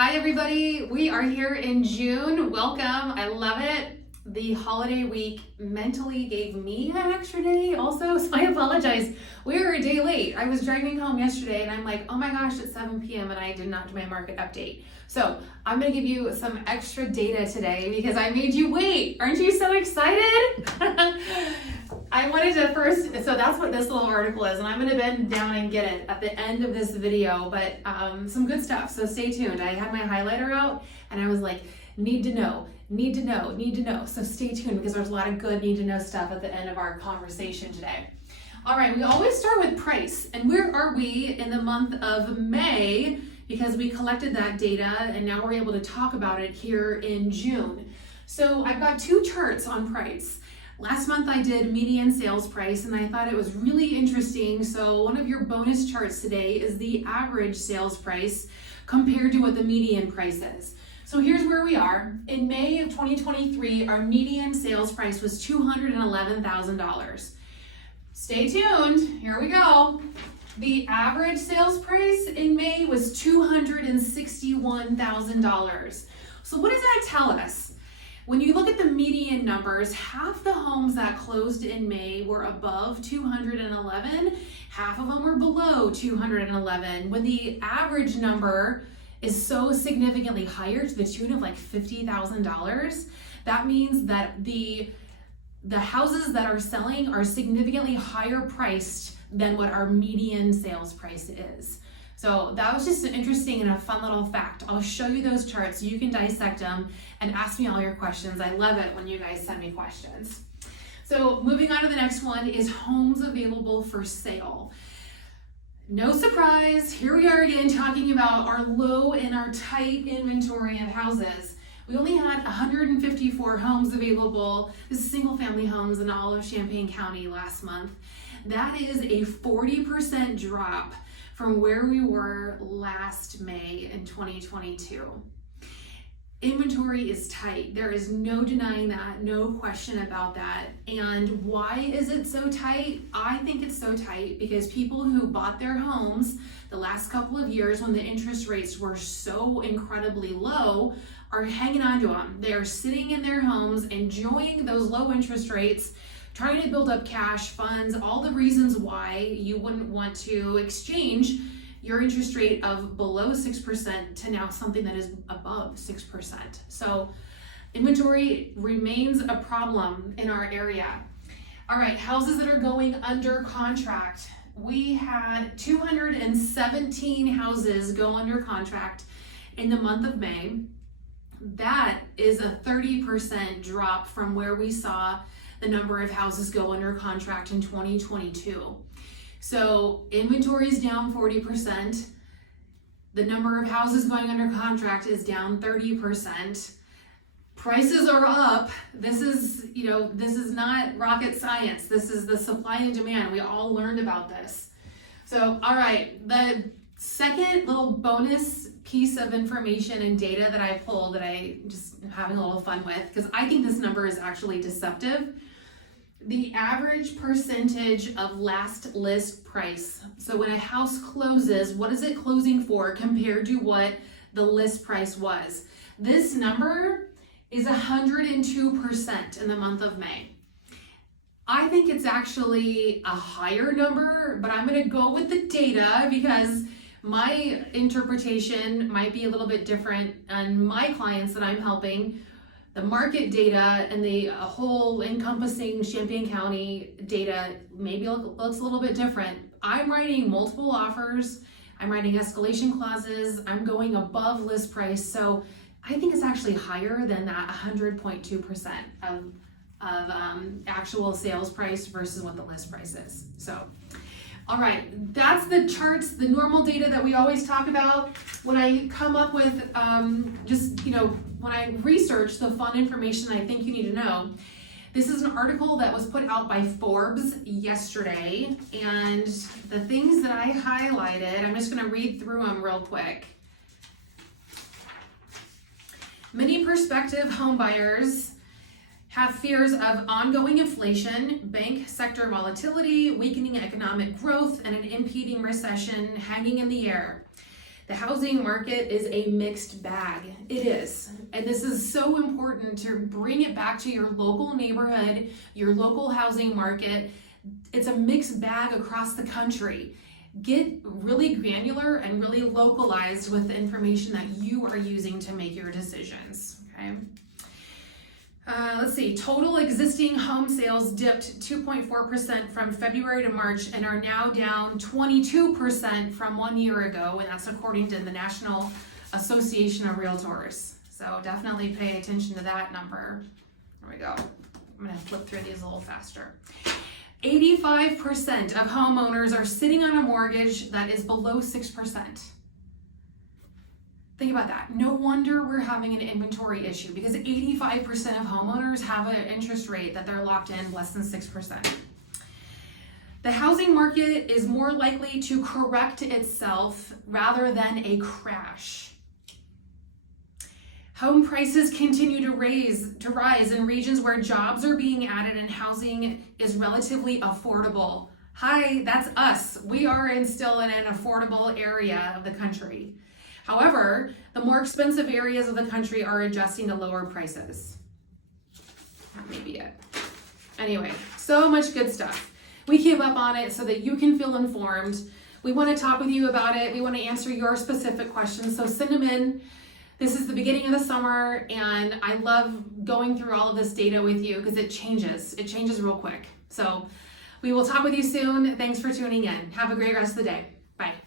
Hi everybody, we are here in June. Welcome, I love it. The holiday week mentally gave me an extra day also, so I apologize. We were a day late. I was driving home yesterday and I'm like, oh my gosh, it's 7 p.m. and I did not do my market update. So I'm gonna give you some extra data today because I made you wait. Aren't you so excited? I wanted to first, so that's what this little article is, and I'm gonna bend down and get it at the end of this video, but some good stuff, so stay tuned. I had my highlighter out and I was like, need to know, need to know, need to know. So stay tuned because there's a lot of good need to know stuff at the end of our conversation today. All right, we always start with price, and where are we in the month of May? Because we collected that data and now we're able to talk about it here in June. So I've got two charts on price. Last month I did median sales price and I thought it was really interesting. So one of your bonus charts today is the average sales price compared to what the median price is. So here's where we are. In May of 2023, our median sales price was $211,000. Stay tuned, here we go. The average sales price in May was $261,000. So what does that tell us? When you look at the median numbers, half the homes that closed in May were above 211, half of them were below 211. When the average number is so significantly higher to the tune of like $50,000, that means that the houses that are selling are significantly higher priced than what our median sales price is. So that was just an interesting and a fun little fact. I'll show you those charts so you can dissect them and ask me all your questions. I love it when you guys send me questions. So moving on to the next one is homes available for sale. No surprise, here we are again talking about our low and our tight inventory of houses. We only had 154 homes available. This is single family homes in all of Champaign County last month. That is a 40% drop from where we were last May in 2022. Inventory is tight. There is no denying that, no question about that. And why is it so tight? I think it's so tight because people who bought their homes the last couple of years when the interest rates were so incredibly low are hanging on to them. They're sitting in their homes, enjoying those low interest rates, trying to build up cash, funds, all the reasons why you wouldn't want to exchange your interest rate of below 6% to now something that is above 6%. So inventory remains a problem in our area. All right, houses that are going under contract. We had 217 houses go under contract in the month of May. That is a 30% drop from where we saw the number of houses go under contract in 2022. So inventory is down 40%. The number of houses going under contract is down 30%. Prices are up. This is not rocket science. This is the supply and demand. We all learned about this. So, all right, the second little bonus piece of information and data that I pulled that I just having a little fun with, because I think this number is actually deceptive. The average percentage of last list price. So when a house closes, what is it closing for compared to what the list price was? This number is 102% in the month of May. I think it's actually a higher number, but I'm going to go with the data because my interpretation might be a little bit different, and my clients that I'm helping, the market data and the whole encompassing Champaign County data maybe looks a little bit different. I'm writing multiple offers, I'm writing escalation clauses, I'm going above list price, so I think it's actually higher than that 100.2% of actual sales price versus what the list price is. So, all right, that's the charts, the normal data that we always talk about. When I come up with when I research the fun information I think you need to know, this is an article that was put out by Forbes yesterday, and the things that I highlighted, I'm just going to read through them real quick. Many prospective homebuyers have fears of ongoing inflation, bank sector volatility, weakening economic growth, and an impending recession hanging in the air. The housing market is a mixed bag. It is. And this is so important to bring it back to your local neighborhood, your local housing market. It's a mixed bag across the country. Get really granular and really localized with the information that you are using to make your decisions, okay? Let's see, total existing home sales dipped 2.4% from February to March and are now down 22% from 1 year ago, and that's according to the National Association of Realtors. So definitely pay attention to that number. There we go. I'm gonna flip through these a little faster. 85% of homeowners are sitting on a mortgage that is below 6%. Think about that. No wonder we're having an inventory issue, because 85% of homeowners have an interest rate that they're locked in less than 6%. The housing market is more likely to correct itself rather than a crash. Home prices continue to rise in regions where jobs are being added and housing is relatively affordable. Hi, that's us. We are still in an affordable area of the country. However, the more expensive areas of the country are adjusting to lower prices. That may be it. Anyway, so much good stuff. We keep up on it so that you can feel informed. We want to talk with you about it. We want to answer your specific questions, so send them in. This is the beginning of the summer, and I love going through all of this data with you because it changes. It changes real quick. So we will talk with you soon. Thanks for tuning in. Have a great rest of the day. Bye.